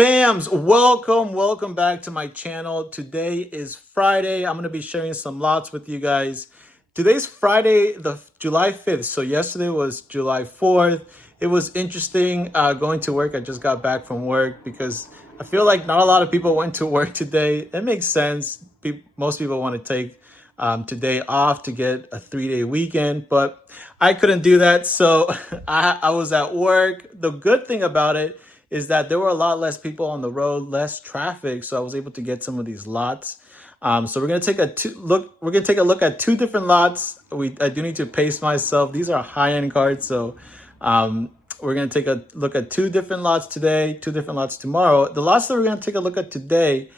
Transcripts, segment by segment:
Fams, welcome back to my channel. Today is Friday. I'm going to be sharing some lots with you guys. Today's Friday, the July 5th. So yesterday was July 4th. It was interesting going to work. I just got back from work because I feel like not a lot of people went to work today. It makes sense. Most people want to take today off to get a 3-day weekend, but I couldn't do that. So I was at work. The good thing about it is that there were a lot less people on the road, less traffic, so I was able to get some of these lots. So we're gonna take a look. We're gonna take a look at two different lots. I do need to pace myself. These are high-end cards, so we're gonna take a look at two different lots today, two different lots tomorrow. The lots that we're gonna take a look at today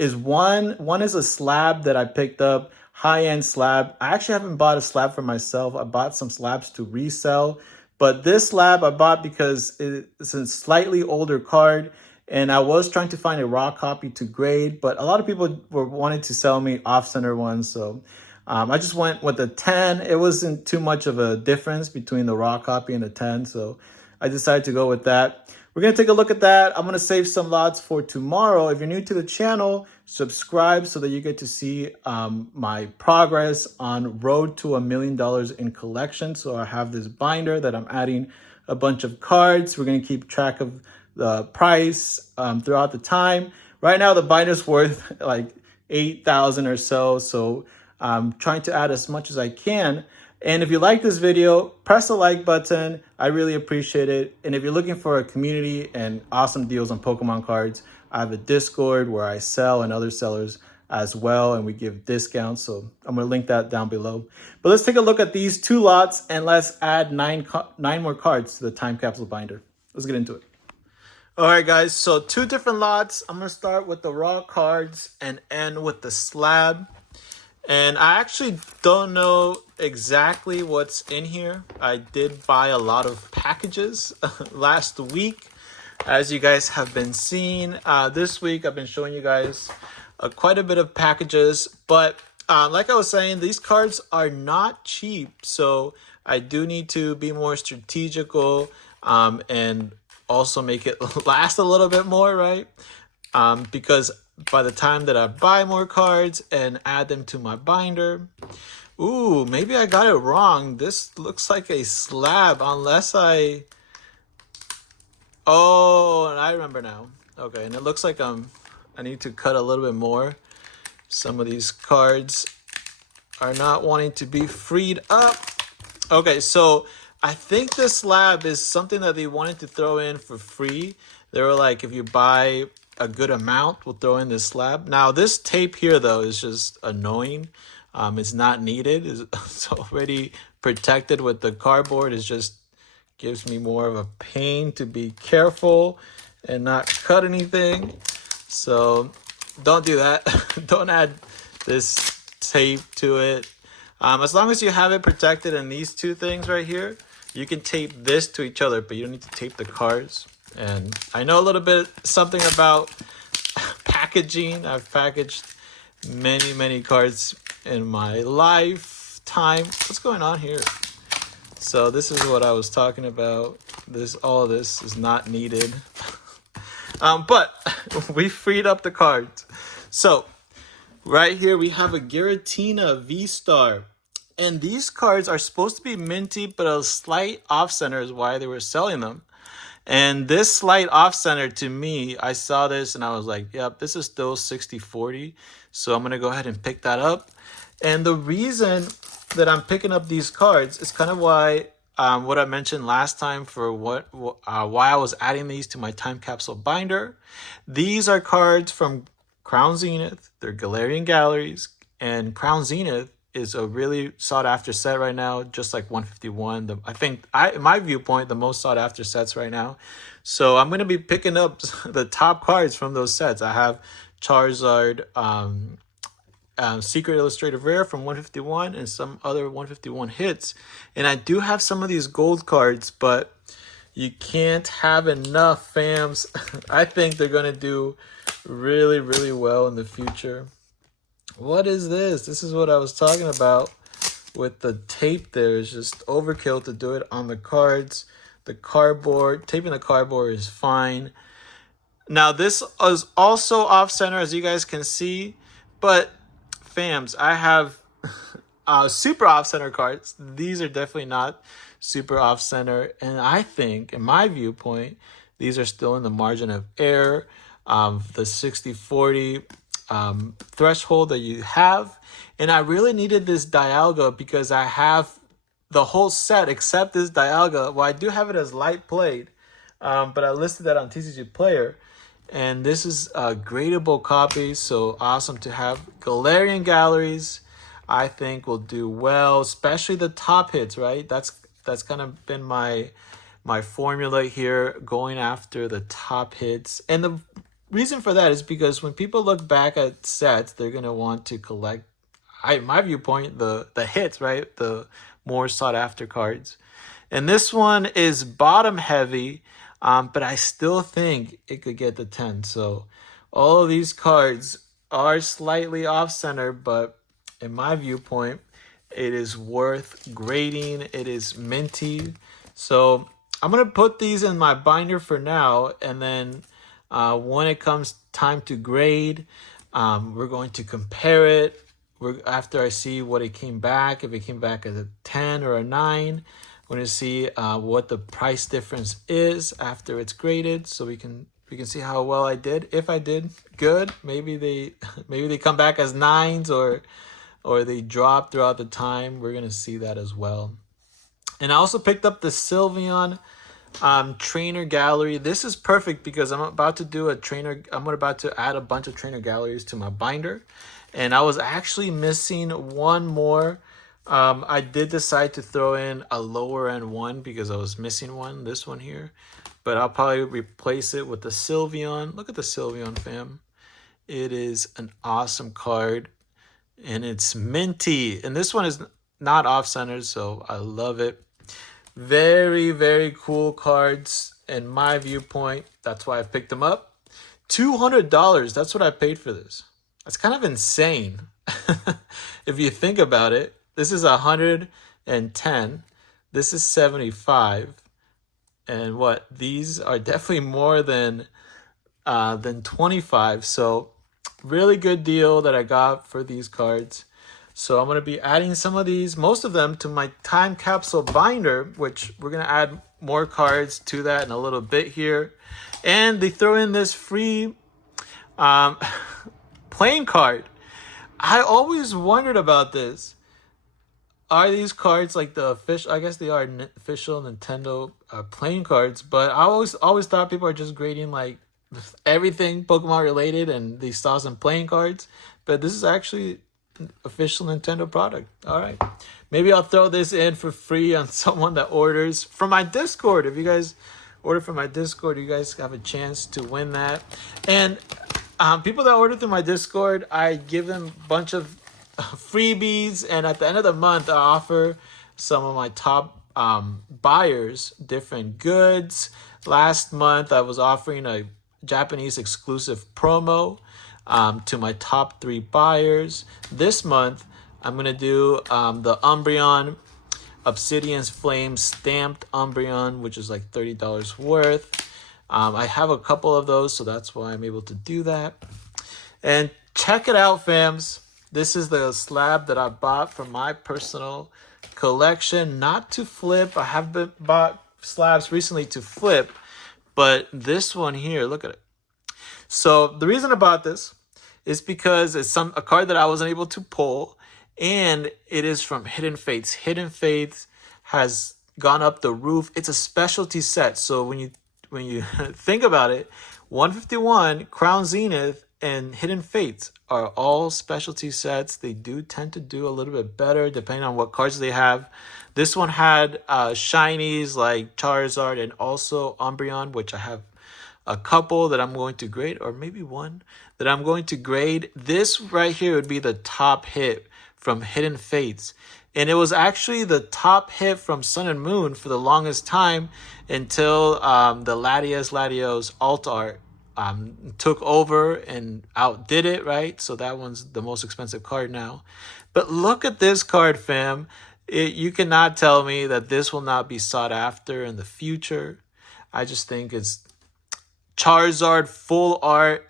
is one is a slab that I picked up, high-end slab. I actually haven't bought a slab for myself. I bought some slabs to resell. But this slab I bought because it's a slightly older card, and I was trying to find a raw copy to grade, but a lot of people were wanting to sell me off-center ones, so I just went with the 10. It wasn't too much of a difference between the raw copy and the 10, so I decided to go with that. We're going to take a look at that. I'm going to save some lots for tomorrow. If you're new to the channel, subscribe so that you get to see my progress on road to $1 million in collection. So I have this binder that I'm adding a bunch of cards. We're going to keep track of the price throughout the time. Right now, the binder's worth like $8,000 or so. So I'm trying to add as much as I can. And if you like this video, press the like button. I really appreciate it. And if you're looking for a community and awesome deals on Pokemon cards, I have a Discord where I sell and other sellers as well, and we give discounts. So I'm going to link that down below. But let's take a look at these two lots and let's add nine more cards to the time capsule binder. Let's get into it. All right, guys. So two different lots. I'm going to start with the raw cards and end with the slab. And I actually don't know exactly what's in here. I did buy a lot of packages last week, as you guys have been seeing. This week, I've been showing you guys quite a bit of packages. But like I was saying, these cards are not cheap. So I do need to be more strategical and also make it last a little bit more, right? Because by the time that I buy more cards and add them to my binder, ooh, maybe I got it wrong. This looks like a slab unless oh, and I remember now. Okay, and it looks like I need to cut a little bit more. Some of these cards are not wanting to be freed up. Okay, so I think this slab is something that they wanted to throw in for free. They were like, if you buy a good amount, we'll throw in this slab. Now, this tape here, though, is just annoying. It's not needed. It's already protected with the cardboard. It just gives me more of a pain to be careful and not cut anything. So don't do that. Don't add this tape to it. As long as you have it protected in these two things right here, you can tape this to each other, but you don't need to tape the cards. And I know a little bit something about packaging. I've packaged many cards in my lifetime. What's going on here? So this is what I was talking about. All of this is not needed. But we freed up the cards. So right here we have a Giratina V-Star. And these cards are supposed to be minty, but a slight off-center is why they were selling them. And this slight off-center, to me, I saw this and I was like, yep, this is still 60-40. So I'm going to go ahead and pick that up. And the reason that I'm picking up these cards is kind of why what I mentioned last time for why I was adding these to my time capsule binder. These are cards from Crown Zenith. They're Galarian Galleries. And Crown Zenith is a really sought after set right now, just like 151. I think, in my viewpoint, the most sought after sets right now. So I'm going to be picking up the top cards from those sets. I have Charizard, Secret Illustrated Rare from 151 and some other 151 hits. And I do have some of these gold cards, but you can't have enough, fams. I think they're going to do really well in the future. What is this? This is what I was talking about with the tape there. It's just overkill to do it on the cards. The cardboard, taping the cardboard is fine. Now this is also off center, as you guys can see, but fams, I have super off center cards. These are definitely not super off center, and I think, in my viewpoint, these are still in the margin of error. The 60-40 threshold that you have, and I really needed this Dialga because I have the whole set except this Dialga. Well, I do have it as light played, but I listed that on TCG Player. And this is a gradable copy, so awesome to have. Galarian Galleries, I think, will do well, especially the top hits, right? That's kind of been my formula here, going after the top hits. And the reason for that is because when people look back at sets, they're gonna want to collect, in my viewpoint, the hits, right? The more sought after cards. And this one is bottom heavy, but I still think it could get the 10. So all of these cards are slightly off center, but in my viewpoint, it is worth grading. It is minty. So I'm going to put these in my binder for now. And then when it comes time to grade, we're going to compare it. After I see what it came back, if it came back as a 10 or a 9, we're going to see what the price difference is after it's graded, so we can see how well I did. If I did good, maybe they come back as 9s, or they drop throughout the time. We're going to see that as well. And I also picked up the Sylveon trainer gallery. This is perfect because I'm about to add a bunch of trainer galleries to my binder, and I was actually missing one more. I did decide to throw in a lower end one because I was missing one, this one here, but I'll probably replace it with the Sylveon. Look at the Sylveon, fam. It is an awesome card, and it's minty, and this one is not off centered, so I love it. Very, very cool cards in my viewpoint. That's why I picked them up. $200, that's what I paid for this. That's kind of insane. If you think about it, this is 110. This is 75. And what? These are definitely more than 25. So really good deal that I got for these cards. So I'm going to be adding some of these, most of them, to my time capsule binder, which we're going to add more cards to that in a little bit here. And they throw in this free playing card. I always wondered about this. Are these cards like the official? I guess they are official Nintendo playing cards, but I always thought people are just grading like everything Pokemon related, and they saw some playing cards. But this is actually official Nintendo product. All right, maybe I'll throw this in for free on someone that orders from my Discord. If you guys order from my Discord, you guys have a chance to win that. And people that order through my Discord, I give them a bunch of freebies, and at the end of the month I offer some of my top buyers different goods. Last month I was offering a Japanese exclusive promo to my top 3 buyers. This month I'm gonna do the Umbreon Obsidian's Flame stamped Umbreon, which is like $30 worth. I have a couple of those, so that's why I'm able to do that. And check it out, fams. This is the slab that I bought from my personal collection, not to flip. I have bought slabs recently to flip, but this one here, look at it. So the reason I bought this is because it's a card that I wasn't able to pull, and it is from Hidden Fates. Hidden Fates has gone up the roof. It's a specialty set, so when you think about it, 151, Crown Zenith, and Hidden Fates are all specialty sets. They do tend to do a little bit better depending on what cards they have. This one had shinies like Charizard and also Umbreon, which I have a couple that I'm going to grade, or maybe one that I'm going to grade. This right here would be the top hit from Hidden Fates. And it was actually the top hit from Sun and Moon for the longest time until the Latios alt art took over and outdid it, right? So that one's the most expensive card now. But look at this card, fam. You cannot tell me that this will not be sought after in the future. I just think it's Charizard full art.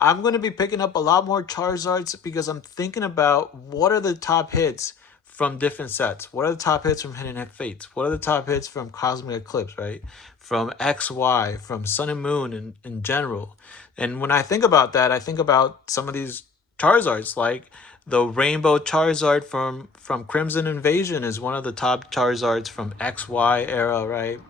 I'm going to be picking up a lot more Charizards because I'm thinking about what are the top hits from different sets. What are the top hits from Hidden Fates? What are the top hits from Cosmic Eclipse, right? From XY, from Sun and Moon in general. And when I think about that, I think about some of these Charizards, like the Rainbow Charizard from Crimson Invasion is one of the top Charizards from XY era, right?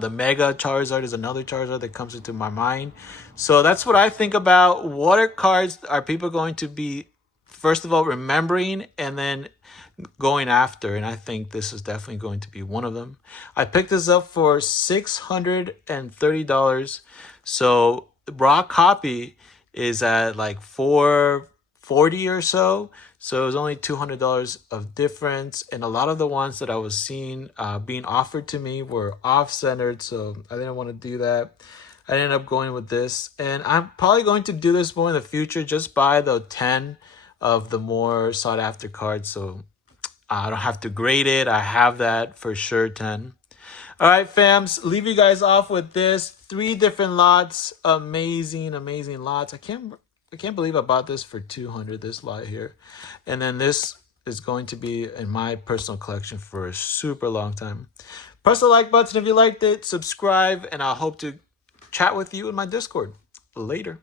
The Mega Charizard is another Charizard that comes into my mind. So that's what I think about. What are cards are people going to be, first of all, remembering and then going after? And I think this is definitely going to be one of them. I picked this up for $630. So raw copy is at like 440 or so. So it was only $200 of difference. And a lot of the ones that I was seeing being offered to me were off-centered. So I didn't want to do that. I ended up going with this. And I'm probably going to do this more in the future. Just buy the 10 of the more sought after cards. So I don't have to grade it. I have that for sure 10. All right, fams, leave you guys off with this. 3 different lots. Amazing, amazing lots. I can't believe I bought this for 200, this lot here. And then this is going to be in my personal collection for a super long time. Press the like button if you liked it, subscribe, and I hope to chat with you in my Discord. Later.